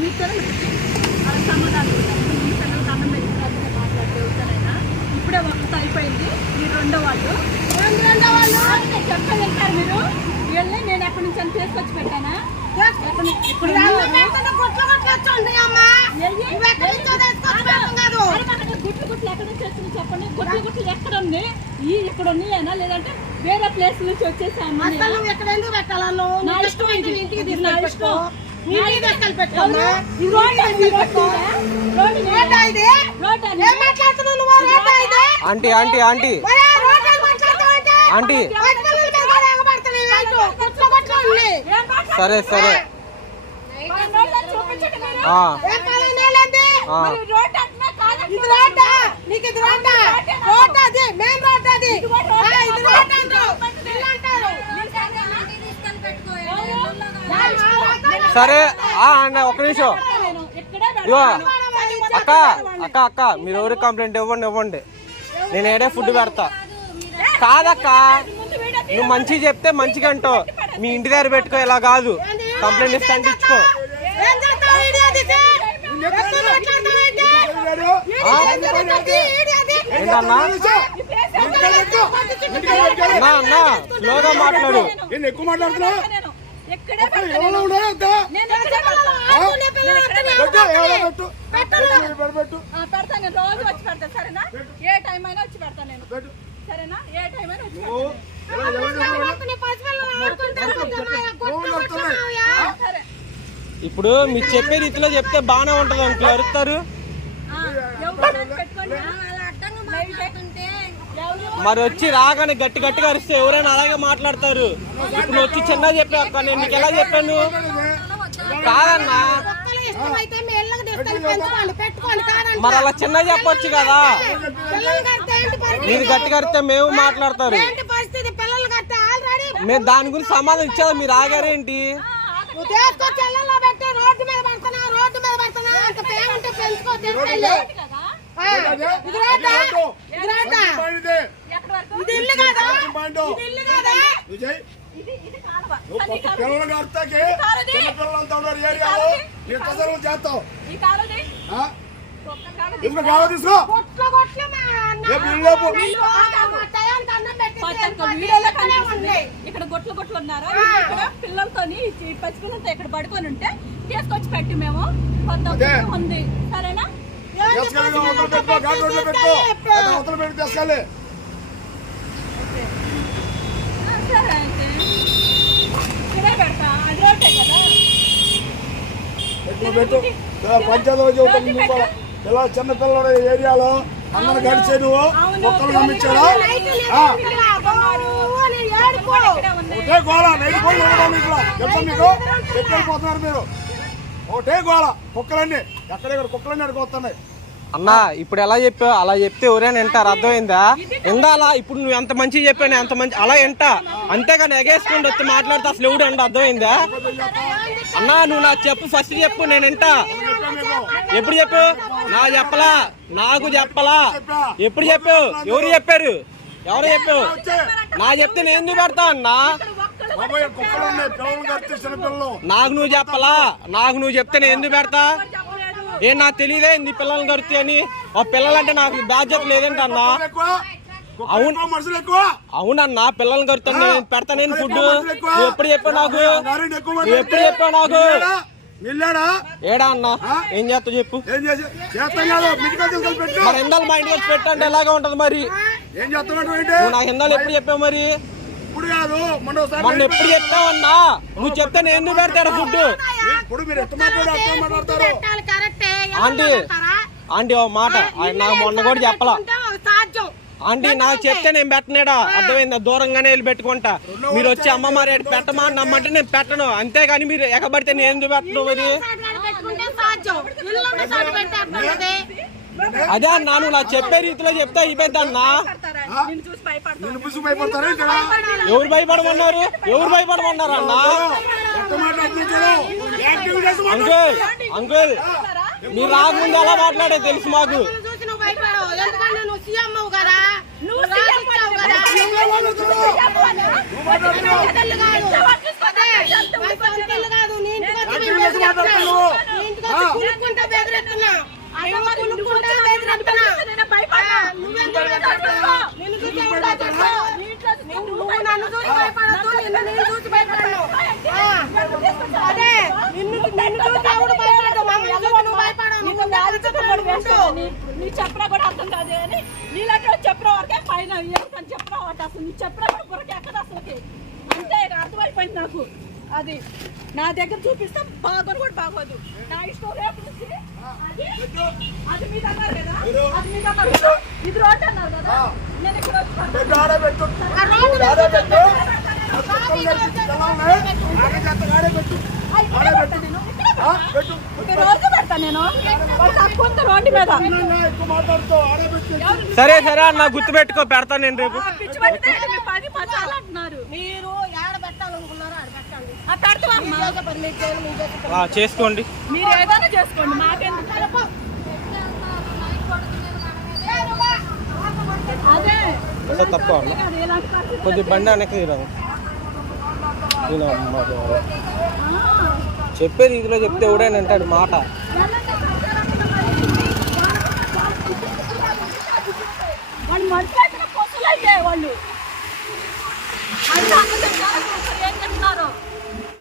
మీ పిల్లలు సమాధానం మీ పిల్లలకి అన్నం పెట్టిన మాట్లాడితే అవుతానైనా ఇప్పుడే ఒక్కతో అయిపోయింది. ఈ రెండో వాళ్ళు చెప్పని వెళ్తారు మీరు వీళ్ళని నేను ఎక్కడి నుంచి అని తీసుకొచ్చి పెట్టానా గుట్లు గుట్లు ఎక్కడ నుంచి వచ్చింది చెప్పండి. గుట్లు ఎక్కడ ఉంది ఇక్కడ ఉన్నాయనా లేదంటే వేరే ప్లేస్ నుంచి వచ్చేసాను. నా ఇష్టం ఇది నా ఇష్టం. ఆంటీ ఆంటీ ఆంటీ ఆంటీ సరే సరే సరే అన్న ఒక్క నిమిషం. ఇగో అక్క అక్క అక్క మీరు ఎవరు కంప్లైంట్ ఇవ్వండి నేను ఏడే ఫుడ్ పెడతా. కాదక్క నువ్వు మంచిగా చెప్తే మంచిగా అంటావు. మీ ఇంటి దగ్గర పెట్టుకో ఇలా కాదు. కంప్లైంట్ ఇస్తా అంటే ఇచ్చుకో. ఏంటన్నా అన్నా స్లోగా మాట్లాడు. ఎక్కువ మాట్లాడుతున్నా రోజు వచ్చి పెడతా సరేనా? ఏ టైం అయినా వచ్చి పెడతా నేను సరేనా? ఏ టైం అయినా వచ్చి ఇప్పుడు మీరు చెప్పే రీతిలో చెప్తే బాగానే ఉంటది అంకుల్. అరుస్తారు మరి వచ్చి రాగానే గట్టి గట్టిగా అరిస్తే ఎవరైనా అలాగే మాట్లాడతారు. ఇప్పుడు వచ్చి చిన్న చెప్పా అక్క నేను నీకు ఎలా చెప్పాను? కాదన్నా మరి అలా చిన్న చెప్పొచ్చు కదా. మీరు గట్టిగా అరిస్తే మేము మాట్లాడతారు. మేము దాని గురించి సమాధానం ఇచ్చేదా మీరు ఆగారేంటి? పిల్లలు కడతాకి చిన్నపిల్లలంతా ఉన్నారు ఏరియాలో మీరు చేస్తావు. ఇప్పుడు కావాలి తీసుకో ఇక్కడ గొట్లు గొట్లు ఉన్నారా? ఇక్కడ పిల్లలతో పసిపిల్లలతో ఇక్కడ పడుకొని ఉంటే తీసుకొచ్చి పెట్టి మేము ఉంది సరేనా? సరే అయితే ఇక్కడే పెడతా. అది రోడ్డే కదా. పంచాయతీ చిన్న పిల్లల ఏరియాలో అందరూ గడిచే నువ్వు ఒక్కరు పంపించారా? ఒకటే గోళ నైట్ తెలుసా మీకు? ఎక్కడిపోతున్నారు మీరు? ఒకటే గోళ కుక్కలన్నీ ఎక్కడెక్కడ కుక్కలన్నీ అడుగుతున్నాయి. అన్నా ఇప్పుడు ఎలా చెప్పావు అలా చెప్తే ఎవరైనా వింటారు. అర్థమైందా? ఎందాలా ఇప్పుడు నువ్వు ఎంత మంచిగా చెప్పాను ఎంత మంచి అలా వింటా. అంతేగాని ఎగేసుకుంటూ వచ్చి మాట్లాడితే అసలు ఎవడు అంట. అర్థమైందా అన్నా? నువ్వు నాకు చెప్పు ఫస్ట్ చెప్పు నేను వింటా. ఎప్పుడు చెప్పు? నాకు చెప్పలా నాకు చెప్పలా. ఎప్పుడు చెప్పావు? ఎవరు చెప్పారు? ఎవరు చెప్పావు? నా చెప్తే నేను ఎందుకు పెడతా అన్నా? నాకు నువ్వు చెప్పలా. నాకు నువ్వు చెప్తే నేను ఎందుకు పెడతా? ఏం నాకు తెలియదే నీ పిల్లల్ని కడుతాయి అని. ఆ పిల్లలంటే నాకు బాధ్యత లేదంటే అన్నా. అవునన్నా పిల్లల్ని కడుతాను నేను పెడతా. నేను ఫుడ్ నువ్వు ఎప్పుడు చెప్పావు నాకు? నువ్వు ఎప్పుడు చెప్పావు నాకు? ఏడా అన్నా ఏం చేస్తావు చెప్పు? మరి ఎందాలు మా ఇంటికి పెట్టండి ఎలాగా ఉంటది మరి? నువ్వు నాకు ఎందాలు ఎప్పుడు చెప్పావు మరి? మొన్న ఎప్పుడు చెప్తావన్నా? నువ్వు చెప్తే నేను ఎందుకు పెడతాడు ఫుడ్? ఆంటీ ఆంటీ ఓ మాట నాకు మొన్న కూడా చెప్పలా ఆంటీ. నాకు చెప్తే నేను పెట్టనేడా? అర్థమైందా? దూరంగానే వెళ్ళి పెట్టుకుంటా. మీరు వచ్చి అమ్మ మరి పెట్టమా నమ్మంటే నేను పెట్టను. అంతేగాని మీరు ఎగబడితే నేను ఎందుకు పెట్టను మరి? అదే అన్నా నువ్వు నాకు చెప్పే రీతిలో చెప్తే అయిపోద్ది అన్నా. ఎవరు భయపడమన్నారు? ఎవరు భయపడమన్నారు అన్నా? అంకుల్ అంకుల్ మీరు రాకముందు ఎలా మాట్లాడే తెలుసు మాకు. కులుక్కుంటా బెదిరిస్తున్నా. మేము కులుక్కుంటా బెదిరిస్తున్నా. నిన్ను చూసి ఎవరు భయపడతారు? నువ్వు నన్ను చూసి భయపడద్దు, నిన్ను నేను చూసి భయపడను. అదే నిన్ను చూసి ఎవడు భయపడదు, మమ్మల్ని చూసి నువ్వు భయపడవు. నీ చెప్పరా కూడా అర్థం కాదు అని నీలాంటి చెప్పరా వరకే పైన చెప్పరా వాటి అసలు నీ చెప్పరా కూడా బుర్రకి ఎక్కదు అసలుకి. అంతే అర్థమైపోయింది నాకు. అది నా దగ్గర చూపిస్తే బాగోదు కూడా బాగోదు. నా ఇష్టం రేపు నుంచి అది మీరు అన్నారు కదా, అది మీరు అన్నారు కదా, ఇది రోడ్డు అన్నారు కదా, నేను ఇక్కడ పెట్టు, ఆడే పెట్టు. ఆడే పెట్టు. ఆడే పెట్టు. ఆడే పెట్టు. పెట్టు. రోజు పెడతా నేను తక్కువ రోడ్డు మీద. ఎక్కువ మాట్లాడుతావు. ఆడే పెట్టు. సరే సరే అన్న గుర్తు పెట్టుకో, పెడతాను నేను రేపు. పిచ్చి పెడితే 10 మసాలా అంటున్నారు. మీరు ఏడ పెట్టాలనుకున్నారో ఆడ పెట్టండి. పెడతామమ్మా, చేసుకోండి. మీరు ఏదైనా చేసుకోండి, మాకెందుకు. అదే తక్కువ అన్న ఇలాంటి పరిస్థితి కొద్ది బండి వెనక్కి తీరాను. చెప్పేది ఇదిలో చెప్తే ఎవడైనా అంటాడు మాట. ఎలా